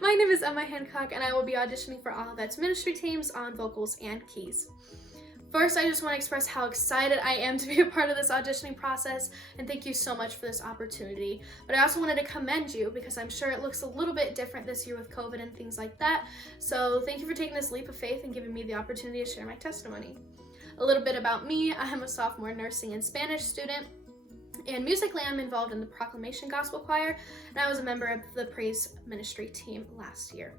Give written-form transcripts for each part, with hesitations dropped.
My name is Emma Hancock, and I will be auditioning for Olivet's ministry teams on vocals and keys. First, I just want to express how excited I am to be a part of this auditioning process, and thank you so much for this opportunity. But I also wanted to commend you because I'm sure it looks a little bit different this year with COVID and things like that. So thank you for taking this leap of faith and giving me the opportunity to share my testimony. A little bit about me: I am a sophomore nursing and Spanish student, and musically I'm involved in the Proclamation Gospel Choir, and I was a member of the praise ministry team last year.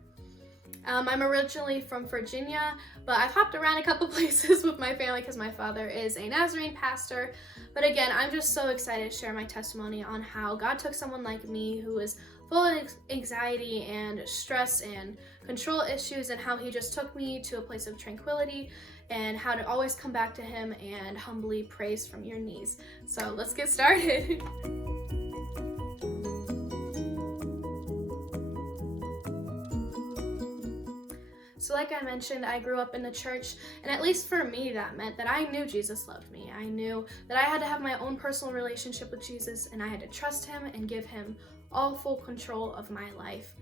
I'm originally from Virginia, but I've hopped around a couple places with my family because my father is a Nazarene pastor. But again, I'm just so excited to share my testimony on how God took someone like me who is full of anxiety and stress and control issues, and how he just took me to a place of tranquility and how to always come back to him and humbly praise from your knees. So let's get started. So like I mentioned, I grew up in the church, and at least for me, that meant that I knew Jesus loved me. I knew that I had to have my own personal relationship with Jesus, and I had to trust him and give him all full control of my life.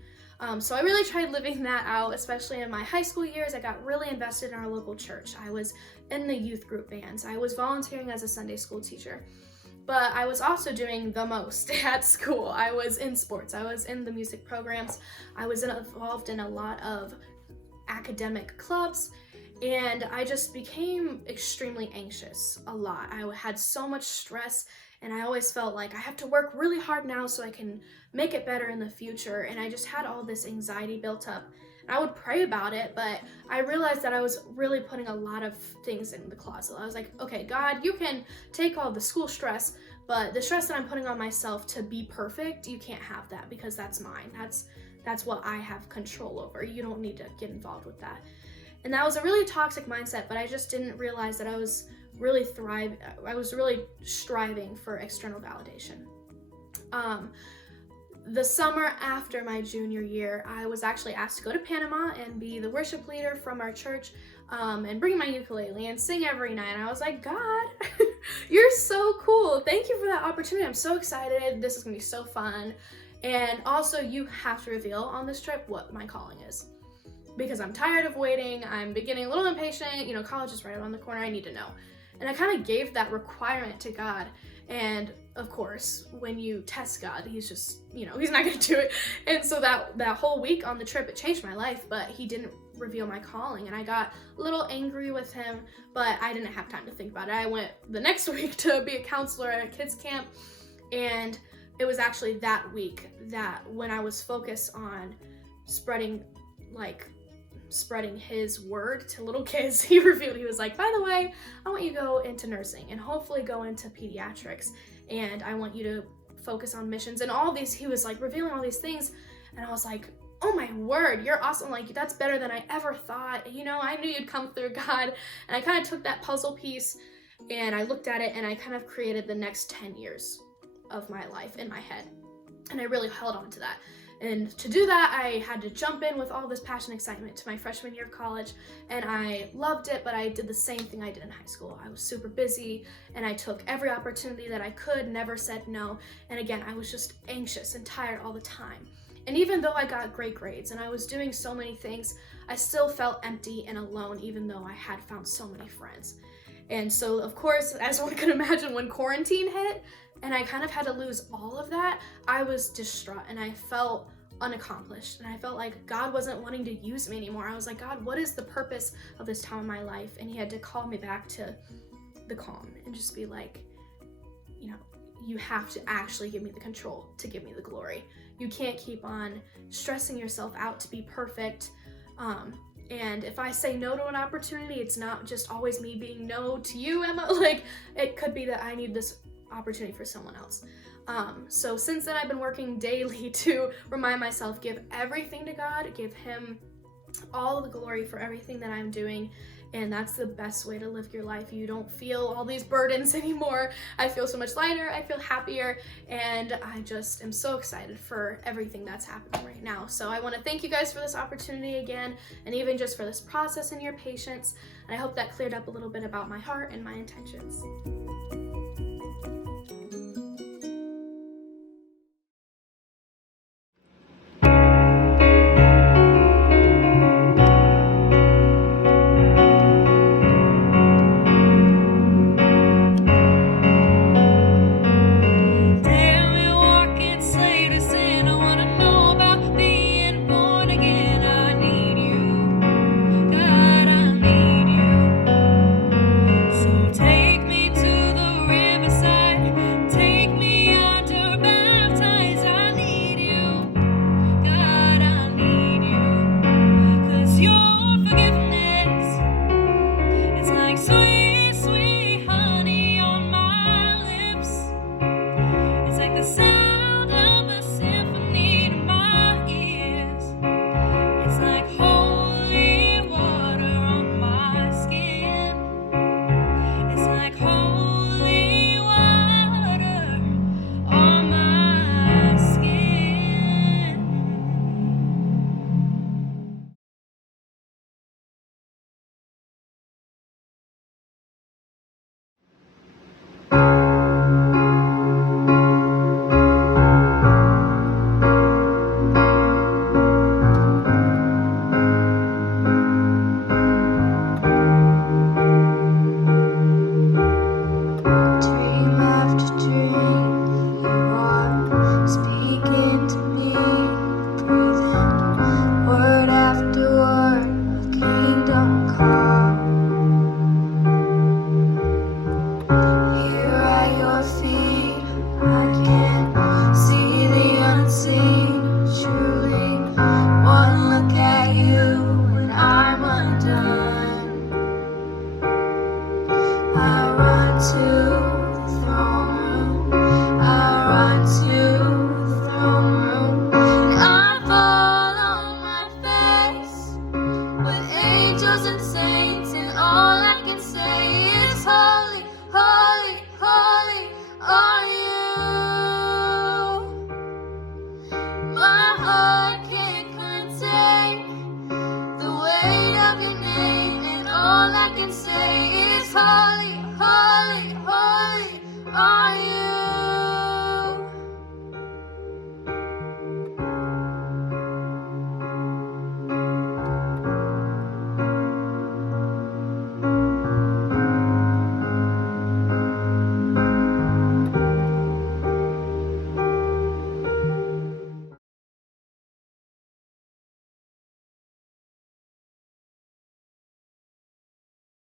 So I really tried living that out, especially in my high school years. I got really invested in our local church. I was in the youth group bands. I was volunteering as a Sunday school teacher. But I was also doing the most at school. I was in sports. I was in the music programs. I was involved in a lot of academic clubs, and I just became extremely anxious a lot. I had so much stress, and I always felt like I have to work really hard now so I can make it better in the future, and I just had all this anxiety built up. And I would pray about it, but I realized that I was really putting a lot of things in the closet. I was like, okay, God, you can take all the school stress, but the stress that I'm putting on myself to be perfect, you can't have that, because that's mine. That's what I have control over. You don't need to get involved with that. And that was a really toxic mindset, but I just didn't realize that I was really striving for external validation. The summer after my junior year, I was actually asked to go to Panama and be the worship leader from our church, and bring my ukulele and sing every night. And I was like, God, you're so cool. Thank you for that opportunity. I'm so excited. This is gonna be so fun. And also, you have to reveal on this trip what my calling is, because I'm tired of waiting. I'm getting a little impatient. College is right around the corner. I need to know. And I kind of gave that requirement to God. And of course, when you test God, he's just, he's not going to do it. And so that whole week on the trip, it changed my life, but he didn't reveal my calling. And I got a little angry with him, but I didn't have time to think about it. I went the next week to be a counselor at a kids camp, and it was actually that week that when I was focused on spreading his word to little kids, he revealed, he was like, by the way, I want you to go into nursing and hopefully go into pediatrics, and I want you to focus on missions and all these. He was like revealing all these things, and I was like, oh my word, you're awesome. Like, that's better than I ever thought. I knew you'd come through, God. And I kind of took that puzzle piece and I looked at it, and I kind of created the next 10 years of my life in my head, and I really held on to that. And to do that, I had to jump in with all this passion and excitement to my freshman year of college, and I loved it, but I did the same thing I did in high school. I was super busy, and I took every opportunity that I could, never said no, and again, I was just anxious and tired all the time. And even though I got great grades and I was doing so many things, I still felt empty and alone, even though I had found so many friends. And so, of course, as one can imagine, when quarantine hit and I kind of had to lose all of that, I was distraught and I felt unaccomplished, and I felt like God wasn't wanting to use me anymore. I was like, God, what is the purpose of this time in my life? And he had to call me back to the calm and just be like, you have to actually give me the control to give me the glory. You can't keep on stressing yourself out to be perfect. And if I say no to an opportunity, it's not just always me being no to you, Emma. Like, it could be that I need this opportunity for someone else. So since then, I've been working daily to remind myself, give everything to God, give him all the glory for everything that I'm doing. And that's the best way to live your life. You don't feel all these burdens anymore. I feel so much lighter, I feel happier, and I just am so excited for everything that's happening right now. So I want to thank you guys for this opportunity again, and even just for this process and your patience. And I hope that cleared up a little bit about my heart and my intentions.